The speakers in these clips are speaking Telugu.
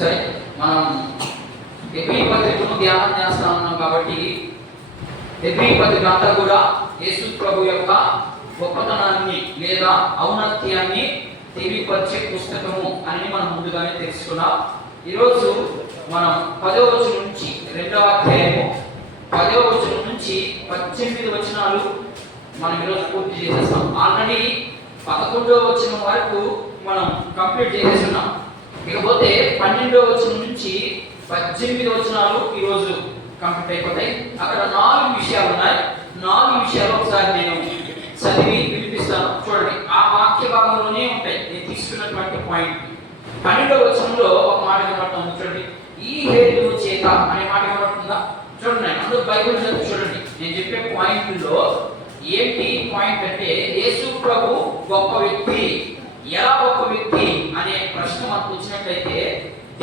సరే, మనం హెబ్రీ పత్రికను ధ్యానం చేస్తా ఉన్నాం కాబట్టి హెబ్రీ పత్రిక అంతా కూడా యేసు ప్రభు యొక్క గొప్పతనాన్ని లేదా ఔన్నత్యాన్ని తెలియపరిచే పుస్తకము అని మనం ముందుగానే తెలుసుకున్నాం. ఈరోజు మనం 10వ వచనం నుంచి 2వ అధ్యాయము 10వ వచనం నుంచి 18 వచనాలు మనం ఈరోజు పూర్తి చేసేస్తాం. ఆల్రెడీ 11వ వచనం వరకు మనం కంప్లీట్ చేసేస్తున్నాం. ఇకపోతే 12వ వచనం నుంచి 18 వచనాలు ఈరోజు కంప్లీట్ అయిపోతాయి. అక్కడ 4 విషయాలు ఉన్నాయి. 4 విషయాలు ఒకసారి నేను చదివి వినిపిస్తాను, చూడండి. ఆ వాక్య భాగంలోనే ఉంటాయి నేను తీసుకున్నటువంటి పాయింట్. 12వ వచనంలో ఒక మాట కనబడుతుంది, చూడండి. ఈ హేతువు చేత అనే మాట కనబడుతుందా? చూడండి, అందరూ బైబిల్ చదివి చూడండి. నేను చెప్పే పాయింట్లో ఏంటి పాయింట్ అంటే, యేసు ప్రభు గొప్ప వ్యక్తి. ఎలా గొప్ప వ్యక్తి అనే ప్రశ్న మనకు వచ్చినట్లయితే,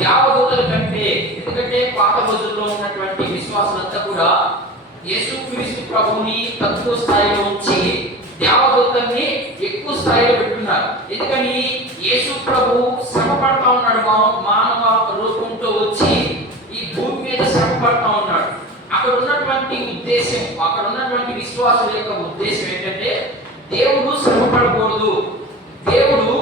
దేవదూతల కంటే, ఎందుకంటే పాత రోజుల్లో ఉన్నటువంటి విశ్వాసులంతా కూడా యేసుక్రీస్తు ప్రభుని తక్కువ స్థాయిలో ఉంచి దేవదూతల్ని ఎక్కువ స్థాయిలో పెట్టున్నారు. ఎందుకని? యేసు ప్రభు శ్రమ పడతా ఉన్నాడు, మానవ రూపంతో వచ్చి ఈ భూమి మీద శ్రమ పడతా ఉన్నాడు. అక్కడ ఉన్నటువంటి ఉద్దేశం, అక్కడ ఉన్నటువంటి విశ్వాసుల యొక్క ఉద్దేశం ఏంటంటే, దేవుడు శ్రమ పడకూడదు. దేవుడు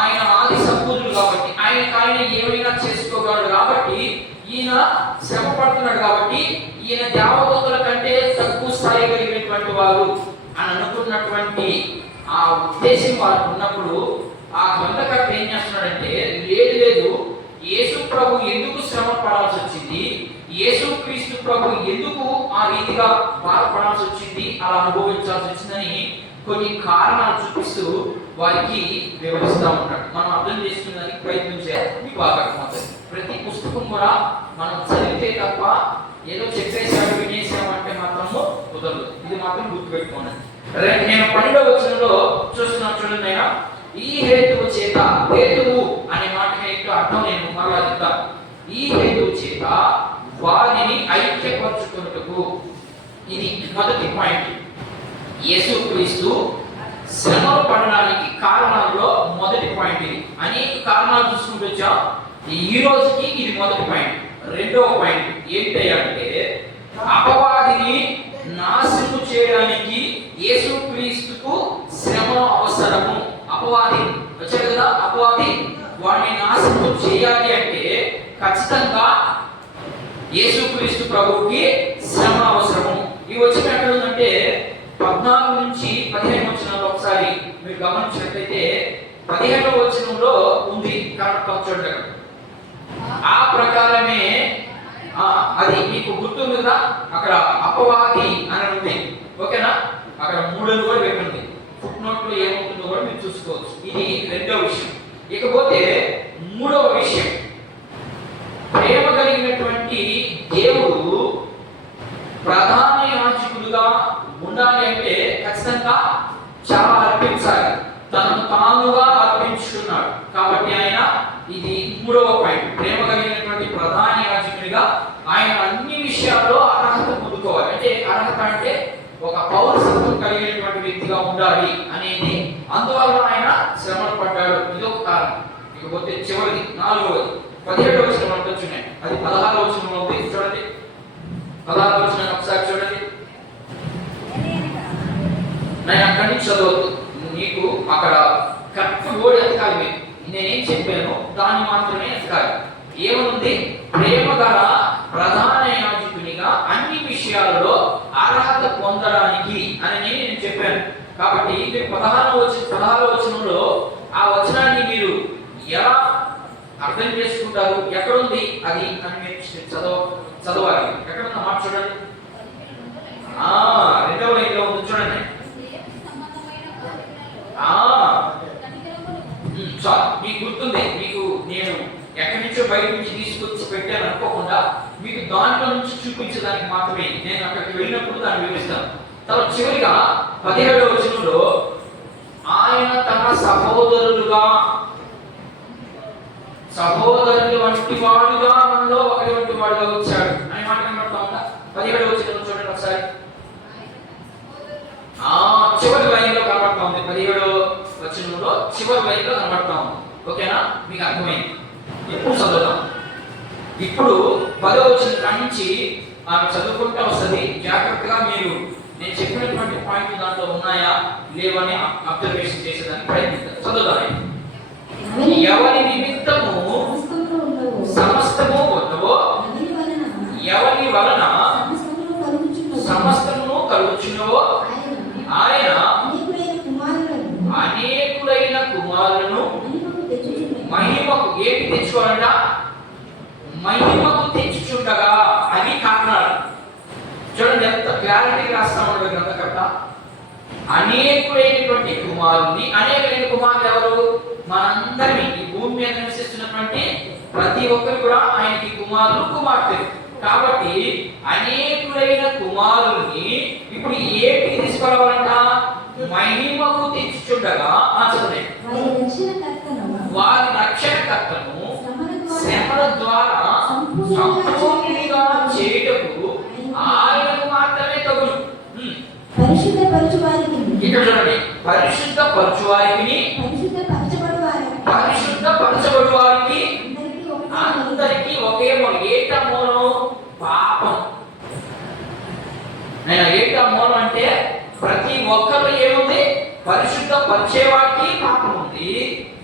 ఆయన ఆది సంపూర్ణుడు కాబట్టి, ఆయన ఏమైనా చేసుకోగలడు కాబట్టి, ఈయన శ్రమ పడుతున్నాడు కాబట్టి ఈయన దేవదూతల కంటే తక్కువ స్థాయి కలిగినటువంటి వారు అని అనుకున్నటువంటి ఆ ఉద్దేశం వారికి ఉన్నప్పుడు, ఆ గ్రంథకర్త ఏం చేస్తున్నాడంటే, లేదు యేసు ప్రభు ఎందుకు శ్రమ పడాల్సి వచ్చింది, యేసుక్రీస్తు ప్రభు ఎందుకు ఆ రీతిగా బాధపడాల్సి వచ్చింది, అలా అనుభవించాల్సి వచ్చిందని కొన్ని కారణాలు చూపిస్తూ వారికి వివరిస్తూ ఉంటాడు. మనం అర్థం చేసుకునేదానికి ప్రయత్నం చేయాలి. మీకు బాగా అర్థమవుతుంది. ప్రతి పుస్తకం కూడా మనం చదివితే తప్ప ఏదో చెప్పేసాడు వినేసామంటే మాత్రము కుదరదు. ఇది మాత్రం గుర్తుపెట్టుకోండి. నేను 12వ వచనంలో చూస్తున్నాను, చూడండి. ఆయన ఈ హేతువు చేత, హేతువు అనే మాటకి అర్థం నేను మరలా చెప్తాను. ఈ హేతువు చేత వారిని ఐక్యపరచుకున్నట్టుకు, ఇది మొదటి పాయింట్. యేసుక్రీస్తు శ్రమలు పడడానికి కారణాల్లో మొదటి పాయింట్ ఇది. అనేక కారణాలు చూసుకుంటూ వచ్చాం. ఈ రోజుకి ఇది మొదటి పాయింట్. రెండవ పాయింట్ ఏంటంటే, అపవాదిని నాశనం చేయడానికి యేసుక్రీస్తుకు శ్రమ అవసరము. అపవాది వచ్చాడు కదా, అపవాది వాడిని నాశనం చేయాలి అంటే ఖచ్చితంగా యేసుక్రీస్తు ప్రభువుకి శ్రమ అవసరము. ఈ వచ్చిన ఎక్కడ ఉందంటే 14 నుంచి 15 వచనాలు ఒకసారి మీరు గమనించినట్లయితే 15వ వచనంలో ఉంది. చూడండి, ఆ ప్రకారమే అది మీకు గుర్తుంది కదా, అక్కడ అపవాది అని ఉంది. ఓకేనా? అక్కడ 3 కూడా పెట్టింది. ఫుట్ నోట్లో ఏముంటుందో కూడా మీరు చూసుకోవచ్చు. ఇది రెండవ విషయం. ఇకపోతే 3వ విషయం, ప్రేమ కలిగినటువంటి దేవుడు ప్రధాన యాజకుడుగా ఉండాలి అంటే ఖచ్చితంగా చాలా అర్పించాలి. తనను తానుగా అర్పించుకున్నాడు కాబట్టి ఆయన, ఇది 3వ పాయింట్, ప్రేమ కలిగినటువంటి ప్రధాన యాజకునిగా ఆయన అన్ని విషయాల్లో అర్హత పొందుకోవాలి. అంటే అర్హత అంటే ఒక పౌరసత్వం కలిగినటువంటి వ్యక్తిగా ఉండాలి అనేది. అందువల్ల ఆయన శ్రమలు పడ్డాడు. ఇదొక కారణం. ఇకపోతే చివరిది 4వది 17వ వచనం అంటున్నాయి. అది 16వ వచనంలో ఉంది. చూడండి, 16వ వచనం ఒకసారి చూడండి. నేను అక్కడి నుంచి చదవద్దు, నీకు అక్కడ కరెక్ట్ వర్డ్ ఎతకాలి. నేనేం చెప్పాను దాన్ని మాత్రమే ఎతకాలి. ఏముంది? ప్రేమ గల ప్రధాన యాజకునిగా అన్ని విషయాలలో అర్హత పొందడానికి అని నేను చెప్పాను. కాబట్టి మీరు 16వ వచనంలో ఆ వచనాన్ని మీరు ఎలా అర్థం చేసుకుంటారు, ఎక్కడుంది అది అని మీరు చదవాలి. ఎక్కడున్న మాట చూడండి, 2వ లైన్లో ఉంది. చూడండి, మీకు గుర్తుంది. మీకు నేను ఎక్కడి నుంచో బయట నుంచి తీసుకొచ్చి పెట్టాను అనుకోకుండా మీకు దాంట్లో నుంచి చూపించడానికి మాత్రమే. నేను అక్కడికి వెళ్ళినప్పుడు దాన్ని వివరిస్తాను. తర్వాత చివరిగా 17వ వచనంలో ఆయన తన సహోదరులు వంటి వాడుగా మనలో ఒకరి వంటి వాడుగా వచ్చాడు అని మాట కనబడతా ఉందా? 17వ వచనంలో చూడండి ఒకసారి. చివరి లైన్లో కనబడతా ఉంది. 17వ వచనంలో చివరి లైన్లో కనబడతా ఉంది. ఓకేనా? మీకు అర్థమైంది. ఇప్పుడు చదువుదాం. ఇప్పుడు 10వ వచనం కాడి నుంచి ఆమె చదువుకుంటూ వస్తుంది. జాగ్రత్తగా మీరు నేను చెప్పినటువంటి పాయింట్ దాంట్లో ఉన్నాయా లేవని అబ్జర్వేషన్ చేసేదానికి ప్రయత్నిస్తారు. చదువుతాను. ఎవరి నిమిత్తము సమస్తము ఉన్నవో ఎవరి వలన సమస్తము కలుగుచున్నవో ఆయన అనేకులైన కుమారులను మహిమకు ఏమి తెచ్చుకోవాలంట? మహిమకు తెచ్చుచుండగా. అని కారణాలు చూడండి ఎంత క్లారిటీ రాస్తా ఉండదు గ్రంథకర్త. అనేకులైనటువంటి కుమారుని, అనేకులైన కుమారులు ఎవరు? మనందరినీ, ఈ భూమి మీద నివసిస్తున్నటువంటి ప్రతి ఒక్కరు కూడా ఆయనకి కుమారులు, కుమార్తెలు. కాబట్టి అనేకులైన కుమారుల్ని ఇప్పుడు ఏటికి తీసుకురావాలంట? మహిమకు తెచ్చుచుండగా. వారి రక్షణకర్తను శ్రమల ద్వారా సంపూర్ణంగా చేయుటకు ఆయనకు మాత్రమే తగును. ఇక్కడ చూడండి, పరిశుద్ధపరచు వారికి, పరిశుద్ధపరచబడు వారికి అందరికీ ఒకే మూలం. ఏట మూలం? పాపం. నేను ఏట మూలం అంటే ప్రతి ఒక్కరు ఏముంది? పరిశుద్ధపరిచేవాడికి పాపం ఉంది,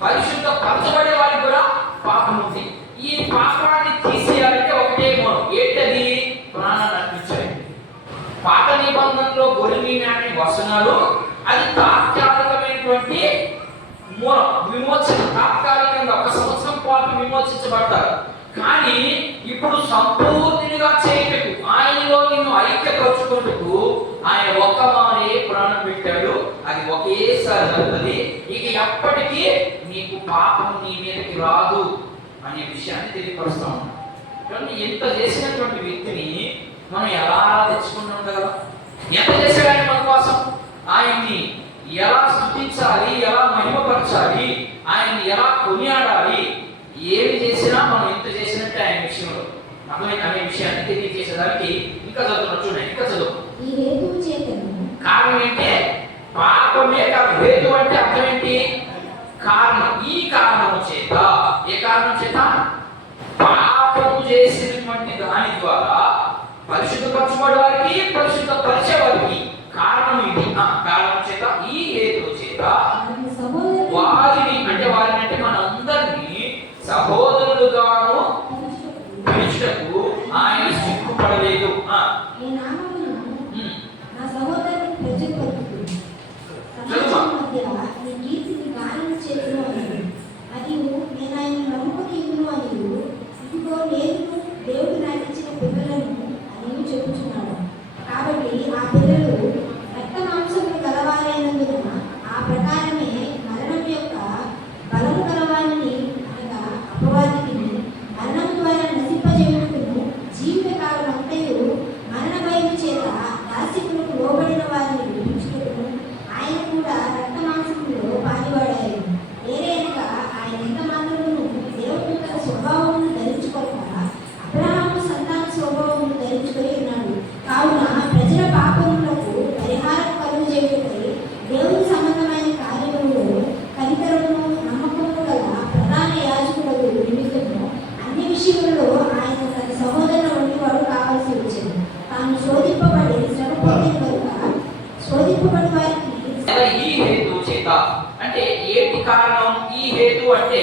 పరిశుద్ధపరచబడే వాడికి కూడా పాపం ఉంది. ఈ పాపాన్ని తీసేయాలంటే ఒకటే మూలం. ఏంటది? ప్రాణాన్ని అర్పించాలి. పాత నిబంధనలో గొర్రె వసనాలు అది తాత్కాలికమైనటువంటి మూలం, విమోచన. తాత్కాలికంగా 1 సంవత్సరం పాటు విమోచించబడతారు. కానీ ఇప్పుడు సంపూర్ణంగా చేయటకు, ఆయనలో నిన్ను ఐక్యపరచుకుంటూ ఆయన ఒక్కమారే ప్రాణం పెట్టాడు. అది ఒకేసారి జరుగుతుంది. ఇక ఎప్పటికీ నీకు పాపం నీ మీదకి రాదు అనే విషయాన్ని తెలియపరుస్తా ఉన్నాం. ఎంత చేసినటువంటి వ్యక్తిని మనం ఎలా తెచ్చుకుంటూ ఉండగలం? ఎంత చేసేవాడిని మన కోసం? ఆయన్ని ఎలా స్థుతించాలి, ఎలా మహిమపరచాలి, ఆయన్ని ఎలా కొనియాడాలి, ఏమి చేసినా మనం ఎంత చేసినట్టే ఆయన విషయంలో అనే విషయాన్ని తెలియజేసేదానికి ఇంకా చదువుతున్నా. చూడండి, ఇంకా చదువు. కారణం ఏంటి? పాపమే కాదు. హేతు అంటే అర్థం ఏంటి? కారణం. ఈ కారణము చేత, ఏ కారణం చేత? పాపము చేసినటువంటి దాని ద్వారా పరిశుద్ధపరచబడే వారికి, పరిశుద్ధపరిచే వారికి కారణం ఇది. కారణం చేత, ఈ హేతు చేత వారిని అంటే మనందరినీ సహోదరులుగాను పిలుచుటకు ఆయన సిగ్గుపడలేదు. దేవుడు నాకు ఇచ్చిన పిల్లలను అని చెప్పుచున్నాడు. కాబట్టి ఆ పిల్లలు రక్త మాంసములు గలవారైనందున ఆ ప్రకారమే మరణం యొక్క బలము గలవారిని అనగా అపవాదికి మరణం ద్వారా నశింపజేయుటకును జీవితకాలం అంతయు మరణ భయము చేత దాస్యములకు లోబడిన వారిని విడిపించుటకును ఆయన కూడా రక్త మాంసములో పాలివాడారు. ఏదైనా ఆయన ఎంత మాత్రమును దేవదూతల స్వభావమును ధరించుకోక అబ్రహాము సంతాన స్వభావమును ధరించుకొని ఉన్నాడు. కావున ప్రజల పాపములకు పరిహారం కలుగజేయుటకై దేవుని సంబంధమైన కార్యములలో కనికరమును నమ్మకమును గల ప్రధాన యాజకులకు నిమిత్తము అన్ని విషయములలో ఆయన తన సహోదరుల వంటి వాడు కావాల్సి వచ్చింది. తాను శోధింపబడి శ్రమ పొందిన కనుక శోధింపబడి వారికి ఈ హేతు చేత అంటే ఏంటి కారణం? ఈ హేతు అంటే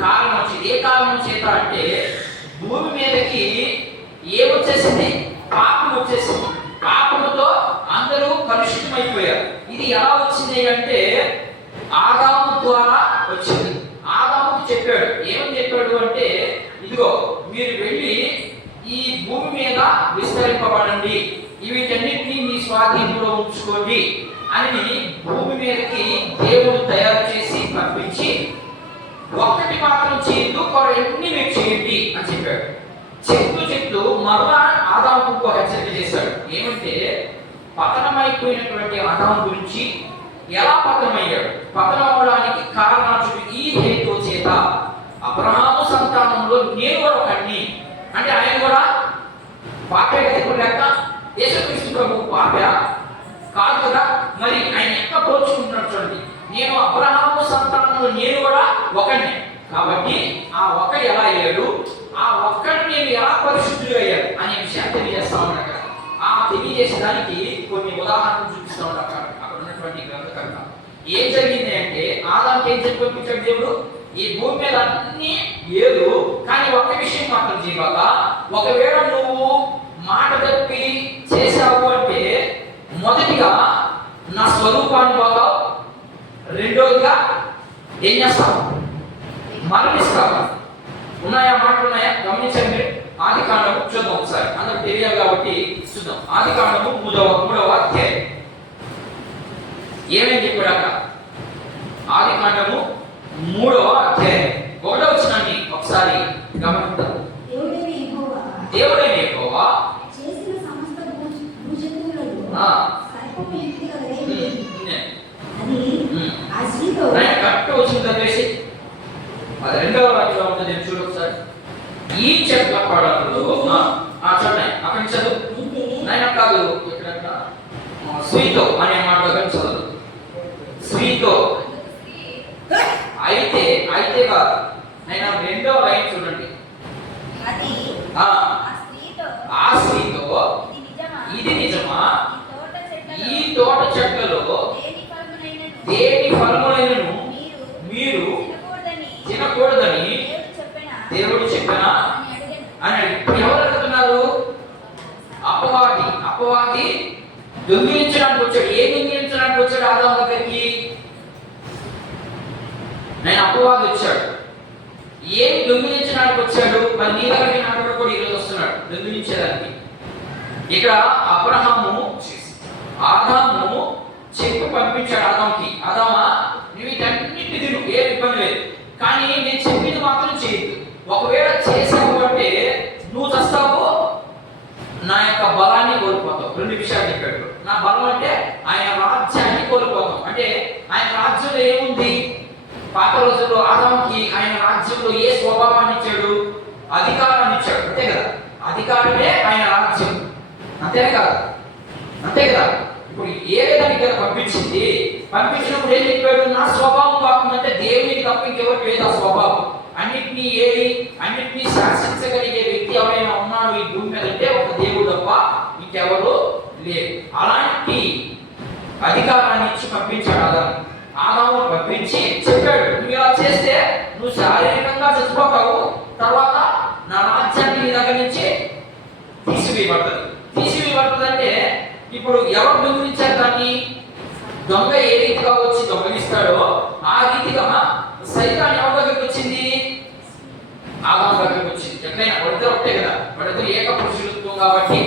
కారణం. ఏ కారణం చేత అంటే భూమి మీదకి ఏమొచ్చేసింది? పాపం వచ్చేసింది. పాపముతో అందరూ కలుషితమైపోయారు. ఇది ఎలా వచ్చింది అంటే ఆదాము ద్వారా వచ్చింది. ఆదాముకు చెప్పాడు. ఏమని చెప్పాడు అంటే, ఇదిగో మీరు వెళ్ళి ఈ భూమి మీద విస్తరింపబడండి, వీటన్నిటిని మీ స్వాధీనంలో ఉంచుకోండి అని భూమి మీదకి దేవుడు తయారు చేసి పంపించి, ఒక్కటి మాత్రం చేయొద్దు, కొరన్ని మీరు చేయండి అని చెప్పాడు. చెప్తూ మరలా ఆదాము హెచ్చరిక చేశాడు. ఏమంటే పతనమైపోయినటువంటి ఆదాము గురించి, ఎలా పతనమయ్యాడు, పతనం అవడానికి కారణాలు ఈ హేతు చేత అబ్రహాము సంతానంలో నేను కూడా ఒకడిని అంటే ఆయన కూడా పాపే కదా లెక్క. యేసుక్రీస్తు ప్రభు పాపే కాదు కదా, మరి ఆయన ఎక్క పోల్చుకుంటున్నాడు చూడండి. నేను అబ్రహాము సంతానంలో నేను కూడా ఒకడిని, కాబట్టి ఆ ఒక్కడు ఎలా అయ్యాడు, ఆ ఒక్కడు నేను ఎలా పరిశుద్ధుడు అయ్యాడు అనే విషయాన్ని తెలియజేస్తా ఉన్నాడు అక్కడ. ఆ తెలియజేసేదానికి కొన్ని ఉదాహరణలు చూపిస్తా ఉన్నాడు అక్కడ ఉన్నటువంటి గ్రంథకర్త. ఏం జరిగింది అంటే ఆదాంకి ఏం చెప్పి పంపించాడు దేవుడు, ఈ భూమి మీద అన్ని ఏదు కానీ ఒక్క విషయం మాత్రం చేయబాక, ఒకవేళ నువ్వు మాట తప్పి చేశావు అంటే మొదటిగా నా స్వరూపాన్ని పోతావు, రెండోదిగా ఏం చేస్తావు, మరణిస్తావు. ఉన్నాయా మాటలు ఉన్నాయా గమనించండి. ఆది కాండము చూద్దాం ఒకసారి, అందరికి తెలియాలి కాబట్టి చూద్దాం. ఆది కాండము మూడవ అధ్యాయం ఏమేం చెప్పాడు అక్కడ. ఆది కాండము 3వ అధ్యాయం 1వ వచనాన్ని ఒకసారి గమనిద్దాం. దేవుడైన యెహోవా చేసిన సమస్త భూజంతువులలో సర్పము యుక్తి గలదై అది ఆ స్త్రీతో కరెక్ట్ వచ్చింది అనేసి అది 2వ వాక్యంలో ఉంటుంది. నేను చూడు ఒకసారి. ఈ చెట్ల పడలు చూడండి అక్కడి నుంచి చదువు. నాయన కాదు ఎక్కడ స్త్రీతో అనే మాట కానీ చదువు. స్త్రీతో అయితే కాదు నేను 2వ లైన్ చూడండి. ఆ స్త్రీతో ఇది నిజమా, ఈ తోట చెట్లలో దేని ఫలములైనను మీరు తినకూడదని దేవుడు చెప్పనా అని ఇప్పుడు ఎవరు అడుగుతున్నారు? అపవాది దొంగిలించడానికి వచ్చాడు. ఏ దొంగిలించడానికి వచ్చాడు? ఆదాము దగ్గరికి నేను అపవాది వచ్చాడు. ఏమి దొంగిలించడానికి వచ్చాడు? మరి నీ దగ్గరికి నా దగ్గర కూడా ఈరోజు వస్తున్నాడు దొంగిలించడానికి. ఇక్కడ ఆదాము చెప్పి పంపించాడు ఆదాముకి, ఆదామా నువ్వు వీటన్నిటి తిను, ఏ ఇబ్బంది లేదు, కానీ నేను చెప్పింది మాత్రం చేయద్దు. ఒకవేళ చేసావు అంటే నువ్వు చస్తావు, నా యొక్క బలాన్ని కోల్పోతావు. 2 విషయాలు చెప్పాడు. నా బలం అంటే ఆయన రాజ్యాన్ని కోల్పోతాం. అంటే ఆయన రాజ్యంలో ఏముంది? పాత రోజుల్లో ఆదాముకి ఆయన రాజ్యంలో ఏ స్వభావాన్ని ఇచ్చాడు? అధికారాన్ని ఇచ్చాడు. అంతే కదా, అధికారమే ఆయన రాజ్యం. అంతే కదా. ఇప్పుడు ఏ విధంగా పంపించినప్పుడు ఏం చెప్పాడు? నా స్వభావం కాకుండా దేవునికి తప్ప ఇంకెవరు లేదు ఆ స్వభావం. అన్నిటినీ శాసించగలిగే వ్యక్తి ఎవరైనా ఉన్నాడు ఈ భూమి మీద అంటే ఒక దేవుడు తప్ప ఇంకెవరు లేదు. అలాంటి అధికారాన్ని ఇచ్చి పంపించాడు ఆదాము పంపించి చెప్పాడు, నువ్వు ఇలా చేస్తే నువ్వు శారీరకంగా చచ్చిపోతావు, తర్వాత నా రాజ్యాన్ని నీ దగ్గర నుంచి తీసివేయబడుతుంది. అంటే ఇప్పుడు ఎవరు దొంగిలించారు దాన్ని? దొంగ ఏ రీతిగా వచ్చి దొంగలిస్తాడో ఆ రీతిగా సైతాన్ ఎవరి దగ్గరికి వచ్చింది? ఆదాము దగ్గరికి వచ్చింది. ఎక్కడైనా వాళ్ళిద్దరు ఒకటే కదా, వాళ్ళిద్దరు ఏక పురుషులత్వం కాబట్టి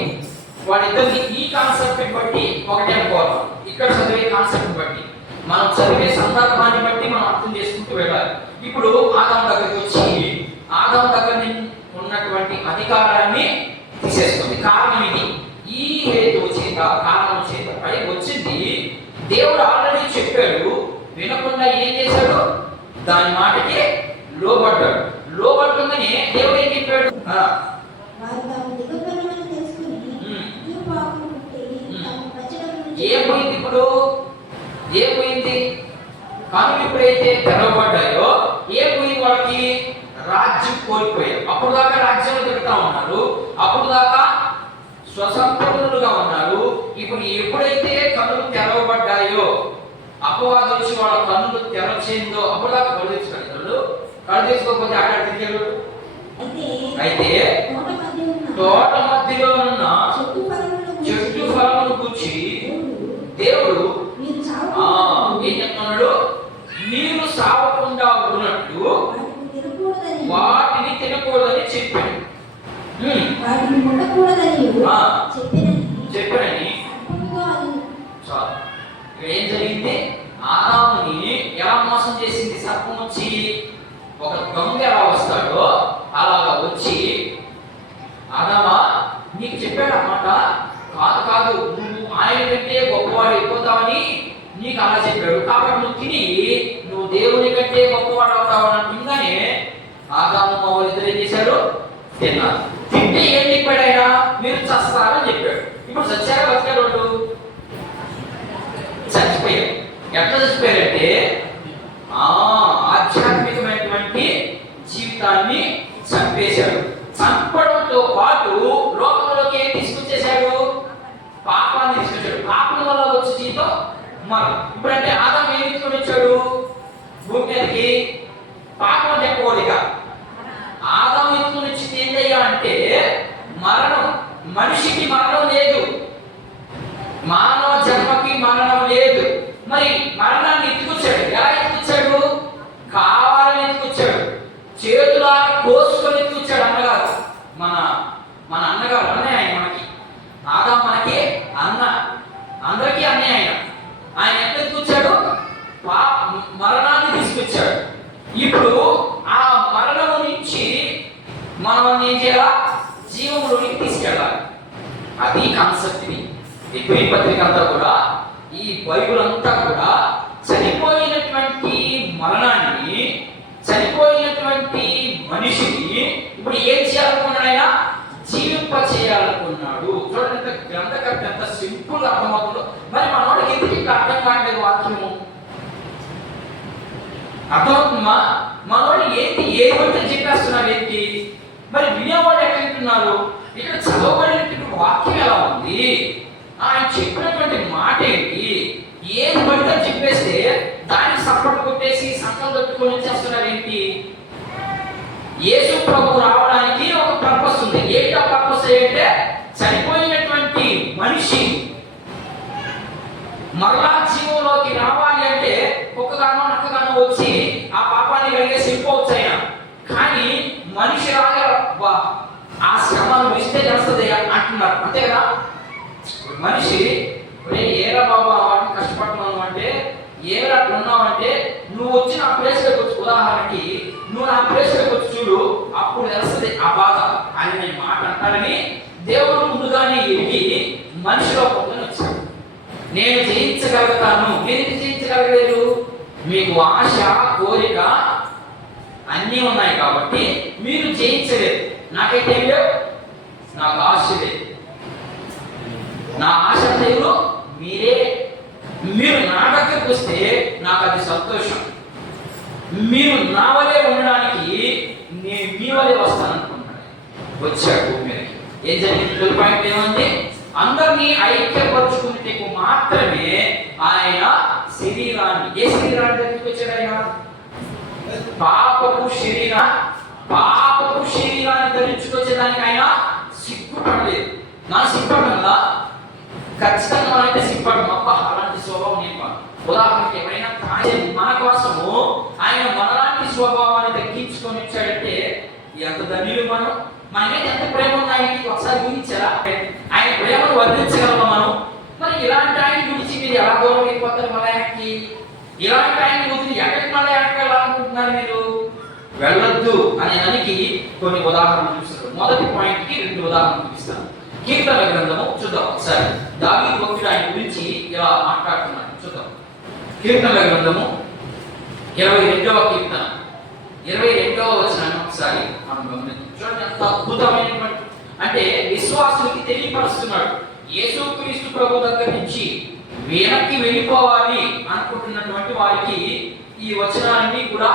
వాళ్ళిద్దరిని ఈ కాన్సెప్ట్ బట్టి ఒకటే అనుకోవాలి. ఇక్కడ చదివే కాన్సెప్ట్ బట్టి మనం చదివే సందర్భాన్ని బట్టి మనం అర్థం చేసుకుంటూ వెళ్ళాలి. ఇప్పుడు ఆదాము దగ్గరికి వచ్చి ఆదాము దగ్గర ఉన్నటువంటి అధికారాన్ని తీసేస్తుంది. కారణం ఇది. ఈ హేతువు చేత, కారణం చేత పై వచ్చింది. దేవుడు ఆల్రెడీ చెప్పాడు, వినకుండా ఏం చేశాడు? దాని మాటకి లోబడ్డాడు. లోబడుతుందని దేవుడు ఏం చెప్పాడు? ఏమైంది ఇప్పుడు? ఏమైంది? కనులు ఎప్పుడైతే తెరవబడ్డాయో ఏమైంది? వాళ్ళకి రాజ్యం కోల్పోయారు. అప్పుడు దాకా రాజ్యంలో తిరుగుతా ఉన్నారు, అప్పుడు దాకా స్వసంపన్నులుగా ఉన్నారు. ఇప్పుడు ఎప్పుడైతే కనులు తెరవబడ్డాయో, అపవాదం వచ్చి వాళ్ళ కన్నులు తెరచేందో అప్పుడు దాకా కళ్ళు తెచ్చుకోకపోతే ఆడ తిరిగాడు. అయితే తోట మధ్యలో ఉన్న చెట్టు ఫలమును కూర్చి దేవుడు ఏం చెప్తున్నాడు? మీరు సావకుండా ఉన్నట్లు వాటిని తినకూడదని చెప్పాడు. చెప్పాడని చాలు. ఏం జరిగింది? ఆదాముని ఎలా మోసం చేసింది సర్పం వచ్చి? ఒక దొంగ ఎలా వస్తాడో అలాగా వచ్చి, ఆదామా నీకు చెప్పాడు అన్నమాట, కాదు నువ్వు ఆయన కంటే గొప్పవాడు అయిపోతావని నీకు అలా చెప్పాడు. కాబట్టి నువ్వు తిని నువ్వు దేవుని కంటే గొప్పవాడు అవుతావు అనగానే ఆదాము వాళ్ళిద్దరు ఏం చేశారు? తిన్నారు. తింటే ఏం చెప్పాడు ఆయన? మీరు చస్తారని చెప్పాడు. ఇప్పుడు చచ్చారా బతికారు? వాళ్ళు చచ్చిపోయారు. ఎట్లా చచ్చిపోయారంటే ఆధ్యాత్మికమైనటువంటి చంపేశాడు. చంపడంతో పాటు లోకంలోకి ఏం తీసుకొచ్చేశాడు? పాపాన్ని తీసుకొచ్చాడు. పాపం వల్ల వచ్చే జీవితం మరణం. ఇప్పుడంటే ఆదాము ఏం తీసుకొని వచ్చాడు భూమి మీదకి? పాపం చెప్పకూడదు. ఆదాము తీసుకొని వచ్చింది ఏంటయ్యా అంటే మరణం. మనిషికి మరణం లేదు, మానవ జన్మకి మరణం లేదు. మరి మరణాన్ని ఎత్తుకొచ్చాడు. ఎలా ఎత్తుకొచ్చాడు? కావాలని ఎత్తుకొచ్చాడు. చేతులారా కోసుకొని ఎత్తుకొచ్చాడు అన్నగారు. మన అన్నగారు అన్నయ్య ఆయన మనకి. ఆదాము మనకి అన్న, అందరికీ అన్నయ్య ఆయన. ఆయన ఎట్లా ఎత్తుకొచ్చాడు? మరణాన్ని తీసుకొచ్చాడు. ఇప్పుడు ఆ మరణం నుంచి మనం ఏం చేయాలా? జీవంలోనికి తీసుకెళ్ళాలి. అది కాన్సెప్ట్. ఈ పత్రిక అంతా కూడా, ఈ బైబిల్ అంతా కూడా చనిపోయినటువంటి మరణాన్ని, చనిపోయినటువంటి మనిషిని ఇప్పుడు ఏం చేయాలనుకున్నాడు? ఆయన జీవింప చేయాలనుకున్నాడు. చూడండి గ్రంథకర్త ఎంత సింపుల్ అర్థమవుతుందో. మరి మనోడికి ఎందుకు ఇంకా అర్థం కావట్లేదు వాక్యము? అర్థమవుతుందా? మనోడు ఏంటి ఏమంటే చెప్పేస్తున్నారు ఏంటి? మరి వినేవాడు ఎక్కడ వింటున్నారు? ఇక్కడ చదవబడినటువంటి వాక్యం ఎలా ఉంది? ఆయన చెప్పినటువంటి మాట ఏంటి? ఏది పడితే చెప్పేస్తే దానికి సపోర్ట్ కొట్టేసి సంకల్పం తట్టుకొని చేస్తున్నారు ఏంటి? యేసు ప్రభు రావడానికి ఒక పర్పస్ ఉంది. ఏంటి ఆ పర్పస్? అంటే చనిపోయినటువంటి మనిషి మరలా జీవంలోకి రావాలి అంటే ఒక్కగానో నక్కగానో వచ్చి ఆ పాపాన్ని కలిగేసి వెళ్ళిపోవచ్చు ఆయన. కానీ మనిషి రాగా ఆ శ్రమను ఇస్తే తెలుస్తుంది అంటున్నారు, అంతే కదా? మనిషి ఏరా బాబా వాటిని కష్టపడుతున్నావు అంటే, ఏరా ఉన్నావు అంటే, నువ్వు వచ్చి నా ప్లేస్లోకి వచ్చి, ఉదాహరణకి నువ్వు నా ప్లేస్లోకి వచ్చి చూడు, అప్పుడు తెలుస్తుంది ఆ బాధ అని నేను మాట అంటారని దేవుడు ముందుగానే ఎరిగి మనిషిలో పొందని వచ్చాడు. నేను జయించగలుగుతాను. ఎందుకు జయించగలగలేదు? మీకు ఆశ, కోరిక అన్నీ ఉన్నాయి కాబట్టి మీరు జయించలేదు. నాకైతే ఏం లేవు, నాకు ఆశ లేదు. నా ఆశ లేదు, మీరే. మీరు నా దగ్గరకు వస్తే నాకు అది సంతోషం. మీరు నా వలే ఉండడానికి నేను మీ వలే వస్తాను అనుకుంటున్నాను. వచ్చాడు భూమి మీదకి. ఏం జరిగింది? పాయింట్ ఏమంది? అందరినీ ఐక్యపరుచుకునే మాత్రమే ఆయన శరీరాన్ని, ఏ శరీరాన్ని తెచ్చుకొచ్చాడు? ఆయన పాపపు శరీరాన్ని ధరించుకొచ్చేదానికి ఆయన సిగ్గుపడలేదు. నా సిగ్గుపడదా? ఖచ్చితంగా మనమైతే సిగ్గుపడము. అబ్బా అలాంటి స్వభావం నేను. ఉదాహరణకి ఎవరైనా మన కోసము ఆయన మనలాంటి స్వభావాన్ని తగ్గించుకొని వచ్చాడంటే ఎంత ధన్యులు మనం. మన మీద ఎంత ప్రేమ ఉన్నాయని ఒకసారి ఊహించారా? ఆయన ప్రేమను వర్ణించగలమా మనం? మరి ఇలాంటి ఆయన గురించి మీరు ఎలా దూరం అయిపోతారు? మలయానికి ఇలాంటి ఆయన గురించి ఎక్కడికి మలయానికి వెళ్ళాలనుకుంటున్నారు మీరు? వెళ్ళొద్దు అనే దానికి కొన్ని ఉదాహరణలు చూస్తారు. మొదటి పాయింట్ కి 2 ఉదాహరణలు చూపిస్తాను. కీర్తనల గ్రంథము చూద్దాం ఒకసారి. దావీదు భక్తుడు ఆయన గురించి ఇలా మాట్లాడుతున్నాడు. చూద్దాం. కీర్తనల గ్రంథము 22వ కీర్తన 22వ వచనాన్ని ఒకసారి మనం గమనించాలి. చూడండి ఎంత అద్భుతమైనటువంటి, అంటే విశ్వాసులకి తెలియపరుస్తున్నాడు. యేసుక్రీస్తు ప్రభు దగ్గర నుంచి వెనక్కి వెళ్ళిపోవాలి అనుకుంటున్నటువంటి వారికి ఈ వచనాలన్నీ కూడా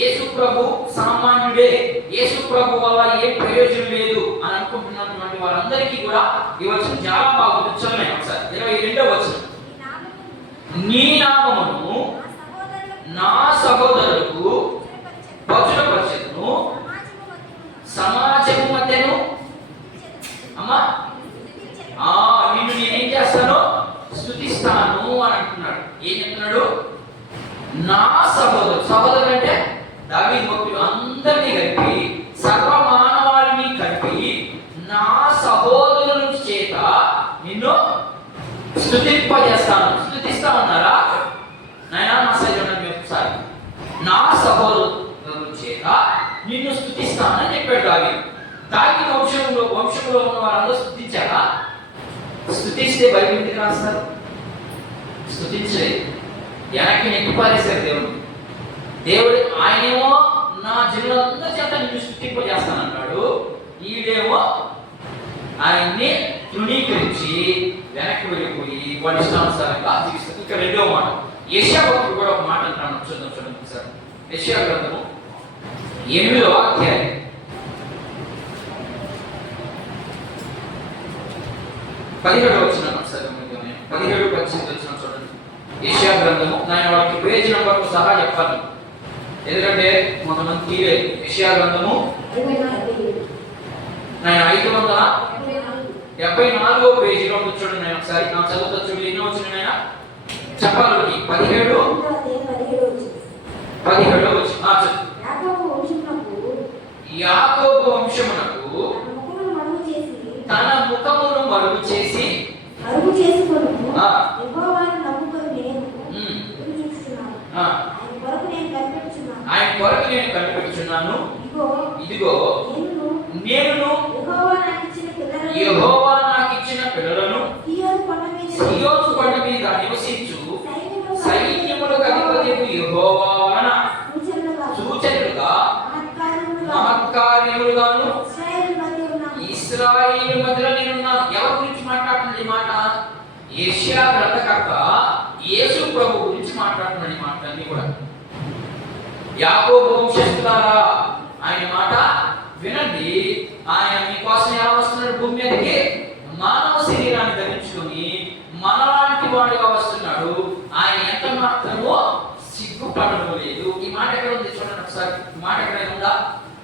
యేసు ప్రభు సామాన్యుడే, యేసు ప్రభు వల్ల ఏం ప్రయోజనం లేదు అని అనుకుంటున్నటువంటి వారందరికీ కూడా ఈ వచనం చాలా బాగుంది. చదవండి ఒకసారి. 22వ వచనం. నీ నామమును నా సహోదరులకు ప్రచురపరచెదను, సమాజము మధ్యను అమ్మా నిన్ను నేనేం చేస్తాను? స్తుతిస్తాను అని అంటున్నాడు. ఏం చెప్తున్నాడు? నా సహోదరుడు అంటే దావీదు భక్తులు అందరినీ కలిపి, సర్వ మానవాళిని కలిపి, నా సహోదరుల చేత నిన్ను స్తుతింపజేస్తాను. స్తుతిస్తా ఉన్నారా నాయనా? నా సైతం ఒకసారి నా సహోదరుల చేత నిన్ను స్తుతిస్తానని చెప్పాడు దావీదు. దావీదు వంశంలో ఉన్న వారందరూ స్తుతించారా? స్తుతిస్తే బైబిల్ ఎందుకు రాస్తారు? స్తుతించలేదు, వెనక్కి నెట్టిపారేశారు దేవుడు. ఆయనేమో నా జనులందరి చేత నిన్ను స్తుతింపజేస్తానన్నాడు. ఈడేమో ఆయన్ని తృణీకరించి వెనక్కి వెళ్ళిపోయి వాడి ఇష్టానుసారంగా జీవిస్తారు. ఇక్కడ 2వ మాట. యెషయా భక్తుడు కూడా ఒక మాట అంటాను. చూద్దాం సార్. యెషయా గ్రంథము 8వ అధ్యాయం 17 వచనం ఒకసారి గమనిద్దాం. 17, 18 వచనం చూడండి. యెషయా గ్రంథము నేను వాళ్ళకి పేజ్ నంబర్తో సహా చెప్పాలి, ఎందుకంటే కొంతమంది తీయలేదు. యెషయా గ్రంథము నేను 574 పేజీలో ఉంది చూడండి. నేను ఒకసారి నా చదువుతా చూడండి. ఎన్నో వచ్చిన నేను చెప్పాలి. 17 వచ్చి యాకోబు వంశమునకు తన ముఖమును మరుగు చేసి ఆయన కొరకు నేను కనిపెట్టుచున్నాను. ఇదిగో నేను యెహోవా నాకు ఇచ్చిన పిల్లలను సీయోను కొండ మీద నివసించు సైన్యములకు అధిపతియగు యెహోవా వలన సూచనలుగా మహత్కార్యములుగాను ఇశ్రాయేలు మధ్యలో నేనున్నాను. ఎవరి గురించి మాట్లాడుతున్నది మాట? యెషయా గ్రంథకర్త యేసు ప్రభు గురించి మాట్లాడుతున్నది మాట అన్ని కూడా. యాకోబు వంశస్థులారా ఆయన మాట వినండి. ఆయన మీకోసం ఎలా వస్తున్నాడు? భూమి మీదకి మానవ శరీరాన్ని ధరించుకొని మనలాంటి వాడుగా వస్తున్నాడు. ఆయన ఎంత మాత్రమో సిగ్గుపడడం లేదు. ఈ మాట ఎక్కడ ఉంది చూడండి ఒకసారి. ఈ మాట ఎక్కడ ఉందా?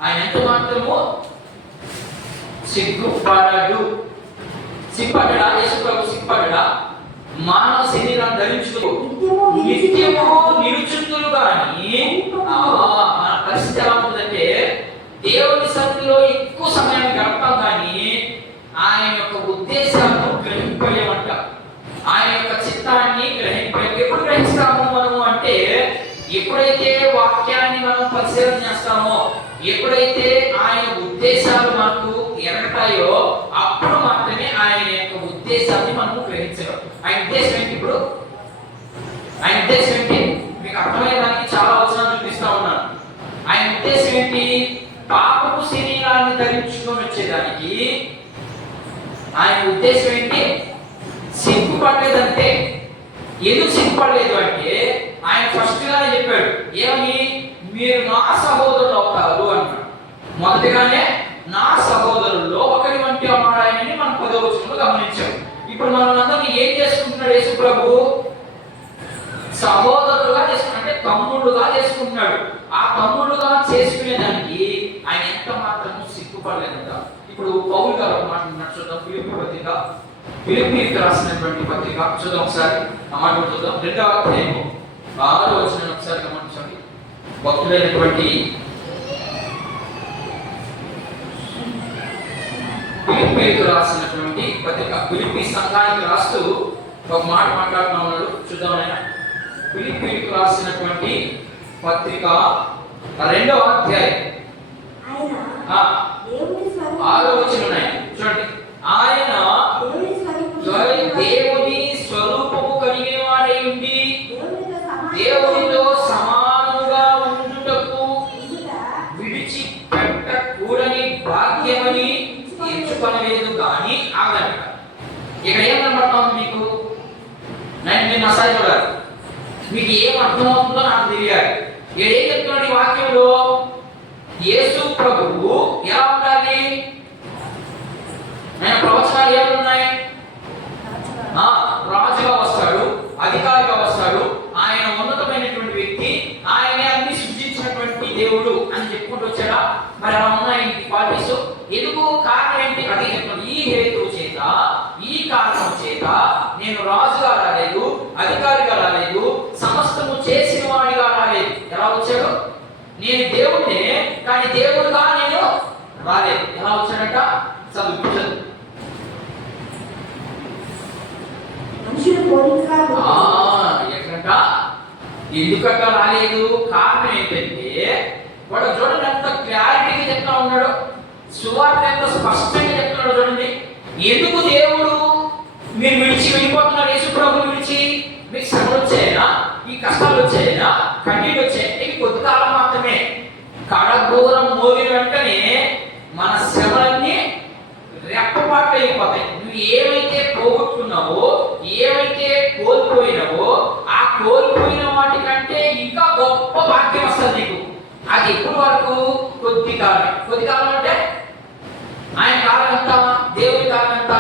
ఆయన ఎంత మాత్రమో సిగ్గుపడడు. సిగ్గుపడడా? యేసు ప్రభు సిగ్గుపడడా? మానవ శరీరాన్ని ధరించుకో నిత్యము నిలుచుందులు గాని మన పరిస్థితి ఎలా ఉంటుందంటే దేవుని సన్నిధిలో ఎక్కువ సమయాన్ని గడపడం కానీ ఆయన యొక్క ఉద్దేశాలను గ్రహింపలేమంట. ఆయన యొక్క చిత్తాన్ని ఎప్పుడు గ్రహిస్తాము మనము అంటే ఎప్పుడైతే వాక్యాన్ని మనం పరిశీలన చేస్తామో, ఎప్పుడైతే ఆయన ఉద్దేశాలు మనకు ఎరగతాయో అప్పుడు మాత్రమే ఆయన యొక్క ఉద్దేశాన్ని మనము గ్రహించగలం. ఆయన ఉద్దేశం ఏంటి? ఇప్పుడు ఆయన ఉద్దేశం ఏంటి మీకు అర్థమయ్యేదానికి చాలా వచనాలు చూపిస్తా ఉన్నాను. ఆయన ఉద్దేశం ఏంటి? పాపపు శరీరాన్ని ధరించుకొని వచ్చేదానికి ఆయన ఉద్దేశం ఏంటి? సిగ్గుపడలేదంటే. ఎందుకు సిగ్గుపడలేదు అంటే ఆయన ఫస్ట్ గానే చెప్పాడు ఏమని? మీరు నా సహోదరులు అవుతారు అన్నాడు. మొదటిగానే నా సహోదరుల్లో ఒకరి వంటి అమ్మాడాయనని మనం 10వ వచనంలో గమనించాం. ఇప్పుడు మనం అందరినీ ఏం చేసుకుంటున్నాడు యేసు ప్రభు? సహోదరులుగా చేసుకుంటున్నాడు, అంటే తమ్ముడుగా చేసుకుంటున్నాడు. ఆ తమ్ముడుగా చేసుకునేదానికి ఆయన ఎంత మాత్రము సిగ్గుపడలేదంట. ఇప్పుడు పౌలు గారు ఒక మాట చూద్దాం. ఫిలిప్పీయులకు రాసినటువంటి పత్రిక చూద్దాం ఒకసారి. ఆ మాట చూద్దాం. 2వ అధ్యాయము 6వ వచనం ఒకసారి గమనించండి. భక్తులైనటువంటి ఫిలిప్పీయులకు రాసినటువంటి పత్రిక, ఫిలిప్పీ సంఘానికి రాస్తూ ఒక మాట మాట్లాడుతూ ఉన్నాడు. చూద్దాం. ఆయన ఫిలిప్పీయులకు రాసినటువంటి పత్రిక 2వ అధ్యాయం 6వ వచనం చూడండి. ఆయన దేవుని స్వరూపము కలిగిన వాడై ఉండి దేవునితో సమానముగా ఉండుటకు విడిచిపెట్టకూడని భాగ్యమని ఎంచుకొనలేదు కానీ ఆగంట. ఇక్కడ ఏం కనబడతాం మీకు? నేను మసాజ్ చూడాలి, మీకు ఏం అర్థమవుతుందో నాకు తెలియాలి. ఇక్కడ ఏం చెప్తున్నాడు ఈ వాక్యంలో? యేసు ప్రభువు ఎలా ఉండాలి? ఆయన ప్రవచనాలు ఏమున్నాయి? రాజుగా వస్తాడు, అధికారిగా వస్తాడు, ఆయన ఉన్నతమైనటువంటి వ్యక్తి, ఆయనే అన్ని సృష్టించినటువంటి దేవుడు అని చెప్పుకుంటూ వచ్చాడా? మరి అలా ఉన్నాయి క్వాలిటీస్. ఎందుకు? కారణం ఏంటి? అది చెప్పండి. ఈ హేతువు చేత, ఈ కారణం చేత నేను రాజుగా రాలేదు, అధికారిగా రాలేదు, సమస్తము చేసిన వాడిగా రాలేదు. ఎలా వచ్చాడు? నేను దేవుడినే, కానీ దేవుడుగా నేను రాలేదు. ఎలా వచ్చాడట? చదువు. ఎక్కడట? ఎందుకట రాలేదు? కారణం ఏంటంటే వాడు చూడండి ఎంత క్లారిటీగా చెప్తా ఉన్నాడు. సువార్త ఎంత స్పష్టంగా చెప్తున్నాడు చూడండి. ఎందుకు దేవుడు మీరు విడిచి వెళ్ళిపోతున్నారు? యేసు ప్రభు విడిచి మీకు శ్రమలు వచ్చాయనా? ఈ కష్టాలు వచ్చాయనా? కన్నీళ్ళు వచ్చాయి? ఇది కొద్ది కాలం మాత్రమే. కడగోరం మోగిన వెంటనే మన శ్రమలన్నీ రెప్పపాటు అయిపోతాయి. నువ్వు ఏమైతే పోగొట్టుకున్నావో, ఏమైతే కోల్పోయినావో, ఆ కోల్పోయిన వాటికంటే ఇంకా గొప్ప భాగ్యం వస్తుంది నీకు. అది ఎప్పుడు వరకు? కొద్ది కాలం. కొద్ది కాలం అంటే ఆయన కాలం ఎంత? దేవుడి కాలం ఎంత?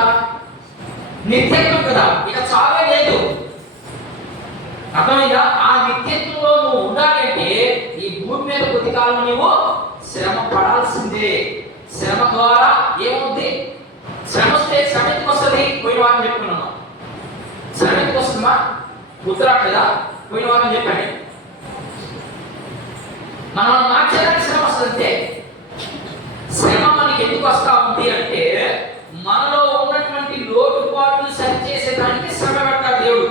అర్థమైందా? ఆ నిత్యత్వంలో నువ్వు ఉండాలంటే ఈ భూమి మీద కొద్ది కాలం నువ్వు శ్రమ పడాల్సిందే. శ్రమ ద్వారా ఏమవుద్ది? శ్రమ వస్తే శ్రమ ఎందుకు వస్తుంది? పోయిన వారం చెప్పుకున్నాను. శ్రమ ఎందుకు వస్తుందా? గుర్తురాట్లేదా? పోయిన వారం చెప్పండి. మనం మార్చడానికి శ్రమ వస్తుందంటే శ్రమ మనకి ఎందుకు వస్తా ఉంది అంటే మనలో ఉన్నటువంటి లోటుపాట్లు సరిచేసేదానికి శ్రమ పెడతాడు దేవుడు.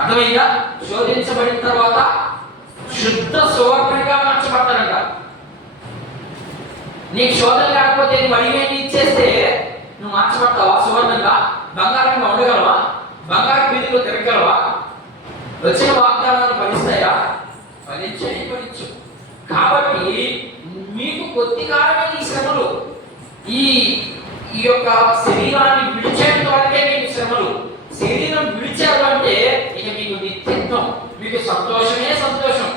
అర్థమైందా? శోధించబడిన తర్వాత శుద్ధ సువర్ణంగా మార్చబడతాడంట. నీకు శోధన లేకపోతే నువ్వు అడిగేది ఇచ్చేస్తే నువ్వు మార్చబడతావా? సువర్ణంగా బంగారంగా ఉండగలవా? బంగారు వీధిలో తిరగలవా? వచ్చిన వాగ్దానాలు ఫలిస్తాయా? ఫలించు. కాబట్టి మీకు కొద్ది కాలమే ఈ శ్రమలు, ఈ యొక్క శరీరాన్ని విడిచేంత వరకే మీకు శ్రమలు. శరీరం విడిచారు అంటే ఇక మీకు నిత్యత్వం, మీకు సంతోషమే సంతోషం.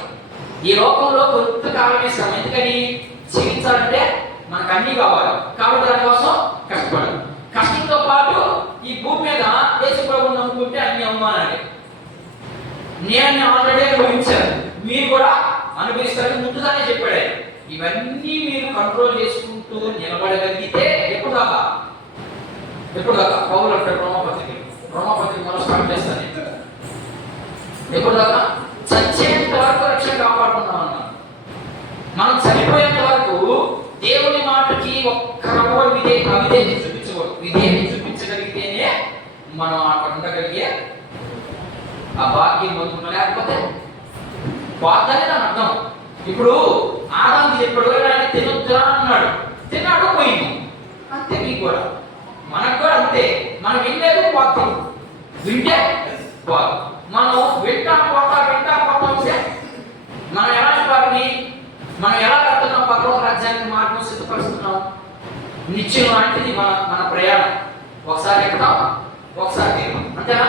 ఈ లోకంలో కొంతకాలమే శ్రమ. ఎందుకని? జీవించాలంటే మనకు అన్ని కావాలి. కాబట్టి దానికోసం కష్టపడాలి. కష్టంతో పాటు ఈ భూమి మీద యేసు ప్రభువుని నమ్ముకుంటే అన్ని అవమానాలే. నేను ఆల్రెడీ అనుభవించాను, మీరు కూడా అనుభవిస్తారని ముందుగానే చెప్పాడు. ఇవన్నీ మీరు కంట్రోల్ చేసుకుంటూ నిలబడగలిగితే ఎప్పుడు దాకా పౌలు అంటాడు రోమపత్రిక మనం స్టార్ట్ చేస్తాను. ఎప్పుడు దాకా? చచ్చేంత వరకు రక్షణ కాపాడుకుందాం అన్నాను. మనం చనిపోయేంత వరకు దేవుని మాటకి ఒక్క రవ్వ అవిధేయత చూపించకూడదు. విధేయత చూపించగలిగితేనే మనం అక్కడ ఉండగలిగే ఆ భాగ్యం పొందుకున్నాం. లేకపోతే వాగ్దానే దాని అర్థం. ఇప్పుడు ఆదాము చెప్పాడు తినొద్దురా అన్నాడు, తిన్నాడు, పోయింది. అంతే మీకు కూడా, మనకు కూడా అంతే. మనం వినలేదు, వాగ్దానం వింటే మనం వింటాం పోతా ఉంటే మనం ఎలాంటి వారిని మనం ఎలా కడుతున్నాం? పర్లోక రాజ్యానికి మార్గం సిద్ధపరుస్తున్నాం. నిత్యం లాంటిది మన ప్రయాణం. ఒకసారి ఎక్కుతాం, ఒకసారి దిగుతాం, అంతేనా?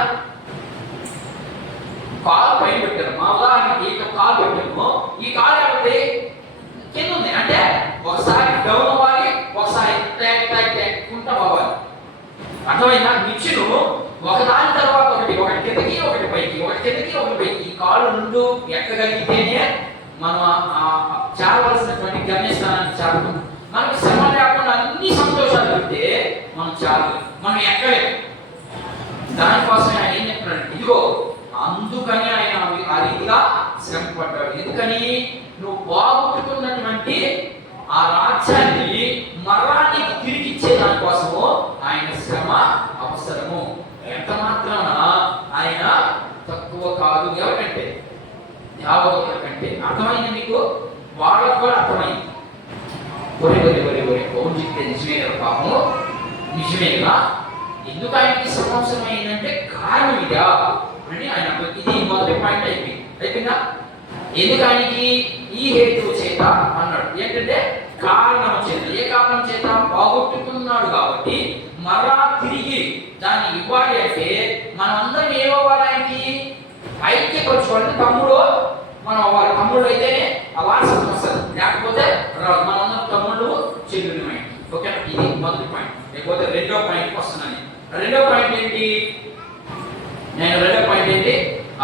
కాలు పైన పెట్టారు. మా ఉదాహరణకి కాలు పెట్టాము. ఈ కాలు ఎక్కడితే కింద ఉంది అంటే ఒకసారి డౌన్ అవ్వాలి, ఒకసారి ఉంటా అవ్వాలి. అర్థమైనా? నిచ్చును ఒకదాని తర్వాత ఒకటి కిందకి ఒకటి పైకి, ఒకటి కిందకి ఒకటి పైకి. ఈ కాలు రెండు ఎక్కగలిగితేనే మనం చేరవలసినటువంటి గమ్యస్థానాన్ని చేరడం. మనకి శ్రమ లేకుండా అన్ని సంతోషాలు పెడితే మనం చేరలేము, మనం ఎక్కలేము. దానికోసం ఆయన ఏం చెప్తున్నాడు? ఇదిగో అందుకని ఆయన ఆ రీతిగా శ్రమ పడ్డాడు. ఎందుకని? నువ్వు బాగుంటున్నటువంటి ఆ రాజ్యాన్ని మరలా నీకు తిరిగి ఇచ్చే దానికోసము ఆయన శ్రమ అవసరము. ఎంత మాత్రాన ఆయన తక్కువ కాదు. ఎవరికంటే? దేవదూతల కంటే. అర్థమైంది మీకు? వాళ్ళకు కూడా అర్థమైంది. ఒరే పౌరు చెప్తే నిజమే కదా, పాపము నిజమేగా. ఎందుకు ఆయనకి శ్రమ అవసరమైందంటే కారణం ఇదా అని ఆయన. ఇది మొదటి పాయింట్ అయిపోయిందా? ఎందుకు ఆయనకి ఈ హేతు చేత అన్నాడు. ఏంటంటే కారణం చేత. ఏ కారణం చేత? బాగొట్టుకున్నాడు కాబట్టి మరలా తిరిగి దాన్ని ఇవ్వాలి అంటే మనం అందరం ఏమవ్వాలి? ఆయనకి ఐక్యపరచుకోవాలి. తమ్ముడు మనం అవ్వాలి. తమ్ముడు అయితేనే ఆ వారసత్వం వస్తుంది, లేకపోతే మనందరం తమ్ముళ్ళు చెల్లుని. ఓకే, ఇది మొదటి పాయింట్. లేకపోతే రెండో పాయింట్కి వస్తున్నాను. రెండో పాయింట్ ఏంటి?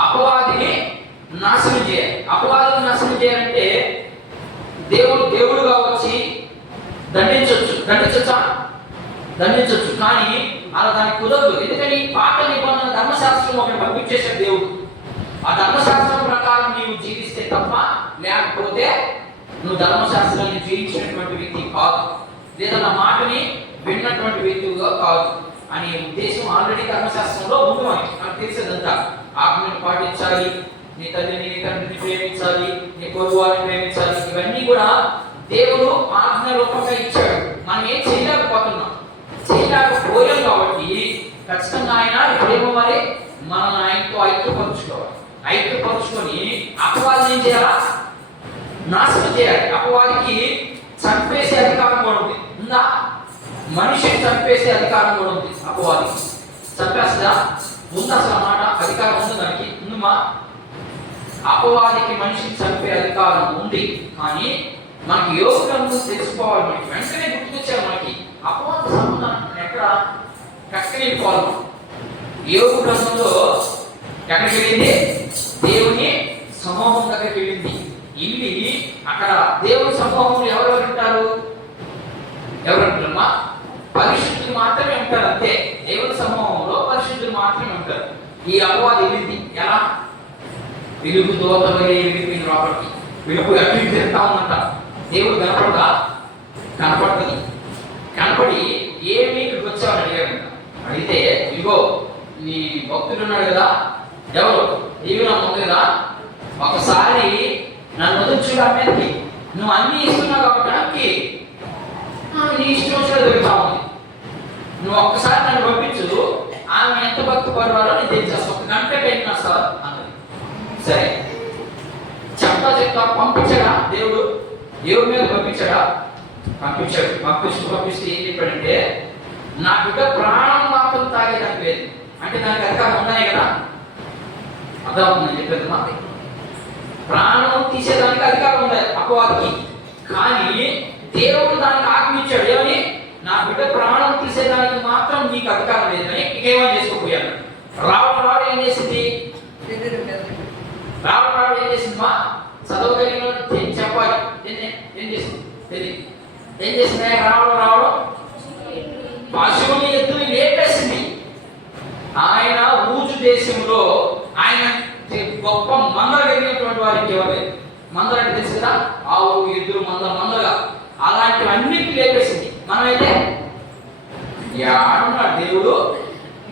అపవాదిని నాశనం చేయాలి. అపవాదిని నాశనం చేయాలంటే దేవుడుగా వచ్చి దండించవచ్చు కానీ అలా దానికి కుదరదు. ఎందుకని? పాత నిబంధన ధర్మశాస్త్రం ఒకటి పంపించేశాడు దేవుడు. ఆ ధర్మశాస్త్రం ప్రకారం నీవు జీవిస్తే తప్ప, లేకపోతే నువ్వు ధర్మశాస్త్రాన్ని జీవించినటువంటి వ్యక్తి కాదు, లేదా నా మాటని విన్నటువంటి వ్యక్తిగా కాదు అనే ఉద్దేశం ఆల్రెడీ ధర్మశాస్త్రంలో ఉంది. మనకు తెలిసేదంతా ఆజ్ఞను పాటించాలి, నీ తల్లిని నీ తండ్రిని ప్రేమించాలి, నీ పొరుగువారిని ప్రేమించాలి. ఇవన్నీ కూడా దేవుడు ఆజ్ఞ రూపంగా ఇచ్చాడు. మనం ఏం చేయలేకపోయాం కాబట్టి ఖచ్చితంగా ఆయన ఇప్పుడేమవ్వాలి? మనం ఆయనతో ఐక్యపరుచుకొని అపవాదిని ఏం చేయాలా? నాశనం చేయాలి. అపవాదికి చంపేసే అధికారం కూడా ఉందా? మనిషిని చంపేసే అధికారం కూడా ఉంది అపవాదికి. చంపేస్తుందా? ఉంది. అసలు మాట అధికారం ఉంది దానికి? ఉందమ్మా. అపవాదికి మనిషిని చంపే అధికారం ఉంది. కానీ మనకి యోగులను తెలుసుకోవాలి. మనకి వెంటనే గుర్తుకొచ్చారు. మనకి అపవాద సంబంధం ఎక్కడ వెళ్ళిపోవాలి. యోగు గ్రంథంలో ఎక్కడికి వెళ్ళింది? దేవుని సమూహం దగ్గరికి వెళ్ళింది. వెళ్ళి అక్కడ దేవుని సమూహంలో ఎవరెవరు ఉంటారు? ఎవరంటారమ్మా? పరిశుద్ధులు మాత్రమే ఉంటారు, అంతే. దేవుని సమూహంలో పరిశుద్ధులు మాత్రమే ఉంటారు. ఈ అపవాది వెళ్ళింది ఎలా? వెలుగు దోత వలె వెళ్ళిపోయింది లోపలికి. వెలుగు అటు తిరుగుతా ఉందంట. దేవుడు కనపడదా? కనపడుతుంది. కనపడి ఏమి ఇక్కడికి వచ్చావని అడిగాడు. అడిగితే ఇదిగో నీ భక్తుడు ఉన్నాడు కదా, ఎవరు నీవు నా ముందు కదా, ఒకసారి నన్ను వదిలించుడా మీదకి, నువ్వు అన్ని ఇస్తున్నావు కాబట్టి నీ ఇష్టం వచ్చినట్టు దొరుకుతా ఉంది. నువ్వు ఒక్కసారి నన్ను పంపించు, ఆమె ఎంత భక్తి పడవాలో నేను తెలిసేస్తా, 1 గంట టైం సార్ అన్నది. సరే చెప్తా పంపించాడా దేవుడు? దేవుడి మీద పంపించాడా? పంపించాడు. పంపిస్తే ఏం చెప్పాడంటే, నా బిడ్డ ప్రాణం మాత్రం తాగేదానికి లేదు అంటే దానికి అధికారం ఉన్నాయి కదా, అర్థమవుతుందని చెప్పేది. మా ప్రాణం తీసేదానికి అధికారం ఉంది అపవాదికి. కానీ దేవుడు దానికి ఆజ్ఞించాడు, ఏమని? నా బిడ్డ ప్రాణం తీసేదానికి మాత్రం నీకు అధికారం లేదని. ఇంకేమని చేసుకోపోయాను. రావడం ఏం చేసింది? రావడం ఏం చేసింది? మా చదవగలిగిన చెప్పాలి. ఏం చేసింది? ఏం చేసింది? రావడం పశువుని ఎత్తుని లేపేసింది. ఆయన ఊజు దేశంలో ఆయన గొప్ప మందర కలిగినటువంటి వారికి ఎవరు? మందర అంటే తెలుసు కదా, ఆవు ఎద్దులు మందగా అలాంటివన్నిటిని లేపేసింది. మనమైతే ఏడున్నాడు దేవుడు?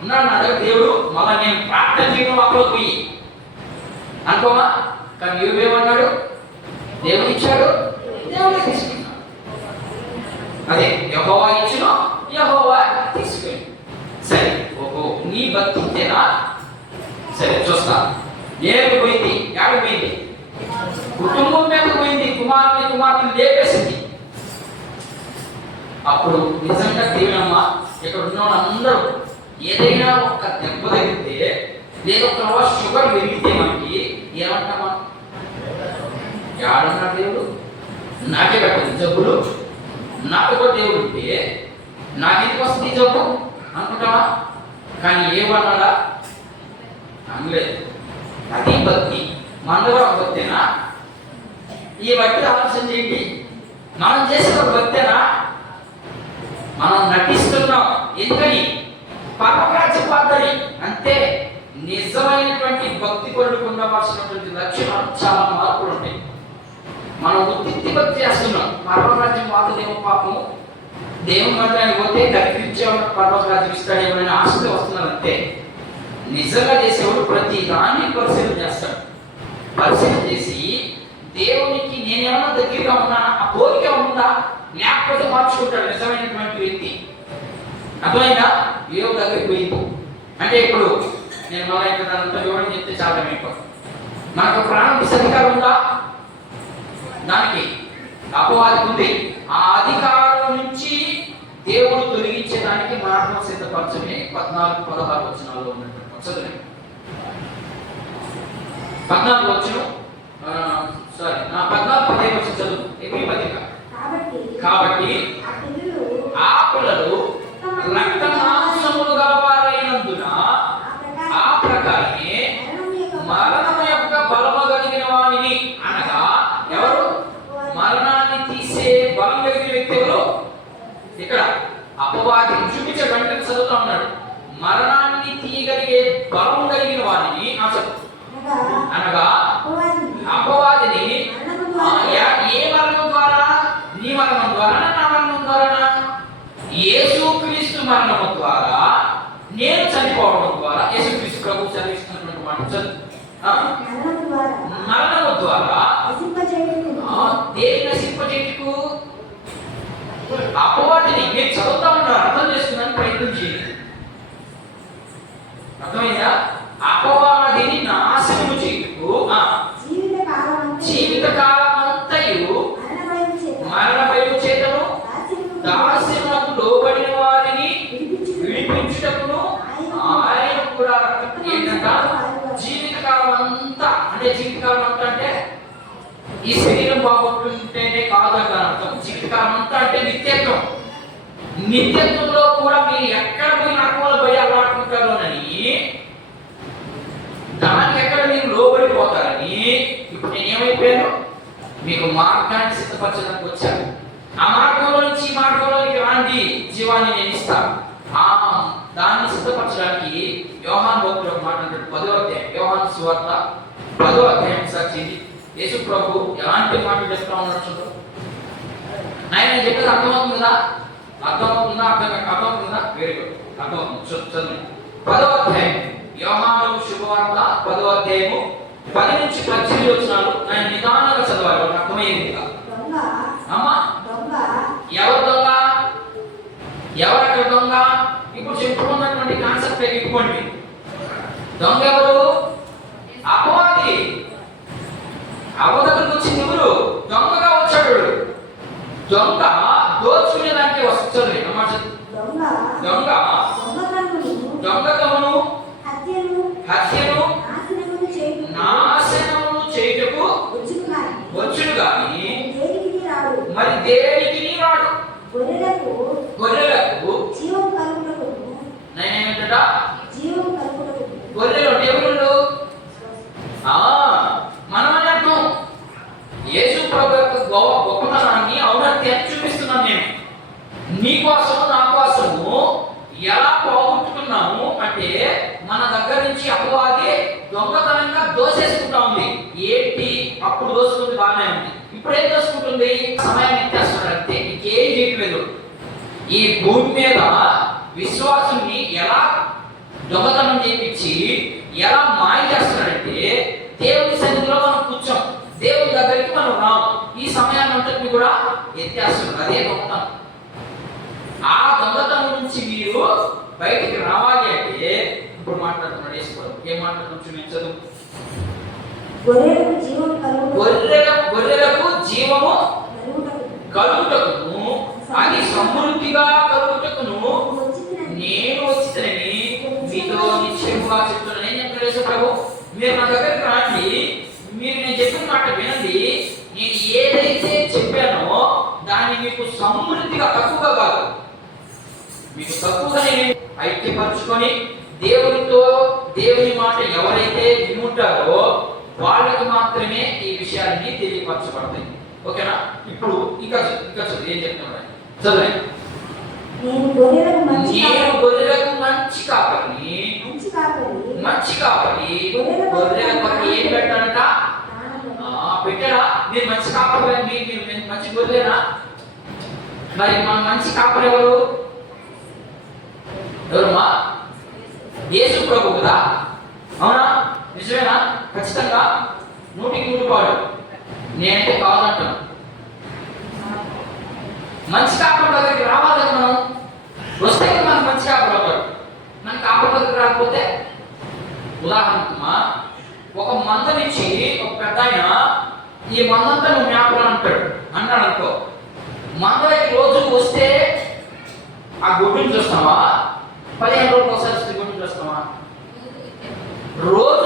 ఉన్నాడు నా దగ్గర దేవుడు. మళ్ళీ నేను ప్రార్థన చేయడం అప్పుడు పోయి అనుకోమా. కానీ ఏమన్నాడు? దేవుడు ఇచ్చాడు, దేవుడే తీసుకున్నాడు. అదే యెహోవా ఇచ్చిన యెహోవా తీసుకెళ్ళి. సరే ఓహో నీ భక్తి ఇంతేనా? సరే చూస్తా. ఏమి పోయింది? ఏడు పోయింది? కుటుంబం మీద పోయింది. కుమార్తెను లేపేసింది. అప్పుడు నిజంగా దేవునమ్మ ఇక్కడ ఉన్న వాళ్ళందరూ ఏదైనా ఒక దెబ్బ తగిలితే లేదా ఒక షుగర్ పెరిగితే మనకి ఏమంటామా? ఏడన్నాడు దేవుడు? నాకే పెట్టదు జబ్బులు, నాకు కూడా దేవుడు ఉంటే నాకెందుకు వస్తుంది జబ్బు అనుకుంటావా? కానీ ఏమన్నాడా? అనలేదు. అది భక్తి. మనలో ఒక భక్తేనా? ఈ భక్తి ఆలోచన చేయండి. మనం చేసిన ఒక భక్తేనా? మనం నటిస్తున్నాం. ఎందుకని? పాపరాజ్యపాదని. అంతే. నిజమైనటువంటి భక్తి పరులకు ఉండవలసినటువంటి లక్షణాలు చాలా మార్పులు ఉంటాయి. మనం ఉత్తి భక్తి చేస్తున్నాం. పర్వరాజ్యం వాతదేమో పాపము, దేవుని మందిరానికి పోతే కనిపించేవాడు పర్వరాజ్యం ఇస్తాడేమైనా ఆశతో వస్తున్నారు, అంతే. నిజంగా చేసేవాడు ప్రతి దాన్ని పరిశీలన చేస్తాడు. పరిశీలన చేసి దేవునికి నేనేమన్నా దగ్గరగా ఉన్నా, ఆ కోరిక ఉందా లేకపోతే మార్చుకుంటాడు నిజమైనటువంటి వ్యక్తి. అర్థమైందా? ఏవో దగ్గరికి పోయింది అంటే ఇప్పుడు నేను మళ్ళీ అంతా వివరణ చెప్తే చాలా మీకు మనకు ప్రాణం అధికారం ఉందా? దానికి అపవాది ఉంది. ఆ అధికారం నుంచి దేవుడు తొలగించేదానికి మార్గం సిద్ధపరచమే 14-16 వచనాల్లో ఉన్నటువంటి చదువు. 14 వచనం 14-15 వచనం చదువు. ఎబ్రీ పత్రిక. కాబట్టి ఆ పిల్లలు రక్త మాంసములు గలవారైనందున ఆ ప్రకారమే మరణం యొక్క బలము కలిగిన వానిని, అనగా ఎవరు? మరణాన్ని తీసే బలం కలిగిన వ్యక్తి ఎవరు? ఇక్కడ అపవాది చూపించే వెంటనే చదువుతా ఉన్నాడు. మరణాన్ని తీయగలిగే బలం కలిగిన వానిని అనగా అపవాదిని ఏ మరణం ద్వారా? నీ మరణం ద్వారా, నా మరణం ద్వారా, యేసుక్రీస్తు మరణము ద్వారా, నేను చనిపోవడం ద్వారా, యేసుక్రీస్తు ప్రభు చదివిస్తున్నటువంటి మాట చదువు. మరణము ద్వారా దేని నశింపజేయుటకు? అపవాదిని. మీరు చదువుతా ఉంటారు, అర్థం చేసుకున్నాను ప్రయత్నం చేయండి. అర్థమైందా? అపవాదిని నాశనము చేయుటకు జీవితకాలం అంతయు మరణ భయము చేతను దాస్యమునకు లోబడిన వారిని విడిపించుటకును ఆయన కూడా ఏంటంట? జీవితకాలం అంతా. అంటే జీవితకాలం అంతా అంటే ఈ శరీరం బాగుంటుంటేనే కాదని అర్థం. జీవితకాలం అంతా అంటే నిత్యత్వం. నిత్యత్వంలో కూడా మీరు ఎక్కడ పోయి నరకంలో పోయి అలవాటుకుంటారోనని దానికి ఎక్కడ మీరు లోబడిపోతారు. మీకు మార్గాన్ని సిద్ధపరచడానికి వచ్చాను. ఆ మార్గంలో నుంచి ఈ మార్గంలోకి రాండి, జీవాన్ని నేను ఇస్తాను. ఆ దాన్ని సిద్ధపరచడానికి యోహాను ఒక మాట అంటాడు. 10వ అధ్యాయం యోహాను సువార్త 10వ అధ్యాయం సాక్షింది. యేసు ప్రభు ఎలాంటి మాటలు చెప్తా ఉన్నాడు చూడు. ఆయన చెప్పేది అర్థమవుతుందా? అర్థమవుతుందా? వెరీ గుడ్, అర్థమవుతుంది. చదువు 10వ అధ్యాయం యోహాను శుభవార్త 10వ అధ్యాయము 10 నుంచి 18 వచనాలు. ఆయన నిదానంగా చదవాలి, అర్థమయ్యేది. అమ్మా, ఎవరు దొంగ? ఎవరక్కడ దొంగ? ఇప్పుడు చెప్పుకున్నటువంటి కాన్సెప్ట్ ఇవ్వండి. దొంగ ఎవరు? అపవాది. అబద్ధకు వచ్చింది ఎవరు? దొంగగా వచ్చాడు. దొంగ దోచుకునేదానికి వస్తుంది. దొంగతనము, హత్యను, నాశనమును చేయుటకు వచ్చును గాని మరి దేనికి రాడు. గొర్రెలకు నేనేంటట? గొర్రెలు దేవుళ్ళు. మనం అన్నట్టు యేసు ప్రభు యొక్క గొప్పతనాన్ని, ఔన్నత్యాన్ని చూపిస్తున్నాను నేను. నీ కోసం నా కోసము ఎలా పోగొట్టుకున్నాము అంటే, మన దగ్గర నుంచి అపవాది దొంగతనంగా దోసేసుకుంటా ఉంది. ఏంటి? అప్పుడు దోసుకుంది బాగానే ఉంది, ఇప్పుడు ఏం దోసుకుంటుంది? సమయాన్ని ఎత్తేస్తున్నాడు అంతే, ఇంకేం చేయట్లేదు. ఈ భూమి మీద విశ్వాసుని ఎలా దొంగతనం చేయించి ఎలా మాయ చేస్తున్నాడంటే, దేవుని సన్నిధిలో మనం కూర్చోం, దేవుని దగ్గరికి మనం రాము, ఈ సమయాన్ని అంతటిని కూడా ఎత్తేస్తున్నాడు. అదే దొంగతనం. ఆ దొంగతనం నుంచి మీరు బయటికి రావాలి అంటే ఇప్పుడు మాట్లాడుతున్నాడు యేసుప్రభు. ఏం మాట్లాడుతున్నాడు చూపించదు. గొర్రెలకు జీవము కలుగుటకును, అది సమృద్ధిగా కలుగుటకును నేను వచ్చినని మీతో నిశ్చయముగా చెప్తున్నాను. ఏం చెప్తున్నాడు యేసుప్రభు? మీరు నా దగ్గరికి రండి, మీరు నేను చెప్పిన మాట వినండి. నేను ఏదైతే చెప్పానో దాన్ని మీకు సమృద్ధిగా, తక్కువగా కాదు, మీకు తక్కువగా నేను ఐక్యపరచుకొని దేవునితో, దేవుని మాట ఎవరైతే వినుంటారో వాళ్ళకి మాత్రమే ఈ విషయాన్ని తెలియపరచబడతాయి. ఓకేనా? ఇప్పుడు ఇంకా ఏం చెప్తున్నాడు చదవండి. నేను గొర్రెలకు మంచి కాపరిని. గొర్రెల కొరకు ఏం పెట్టాడంట? పెట్టాడా? మీరు మంచి కాపరి, మీరు మంచి గొర్రెనా? మరి మన మంచి కాపరి ఎవరు? ఎవరమ్మా? యేసు ప్రభు కదా. అవునా? నిజమేనా? ఖచ్చితంగా 100% పాడు. నేనైతే కాదంటాను. మంచి కాపరి దగ్గరికి రావాలి. మనం వస్తే మనకు మంచి కాపరి అవుతాడు. మన కాపరి దగ్గరికి రాకపోతే, ఉదాహరణకు ఒక మంద నుంచి ఒక పెద్ద ఆయన ఈ మందంతా నువ్వు జ్ఞాపకం అన్నాడు అనుకో. మందకి రోజు వస్తే ఆ గుడ్డుని చూస్తావా? 15 రోజులు ఒకసారి గుడ్డుని చూస్తావా? రోజు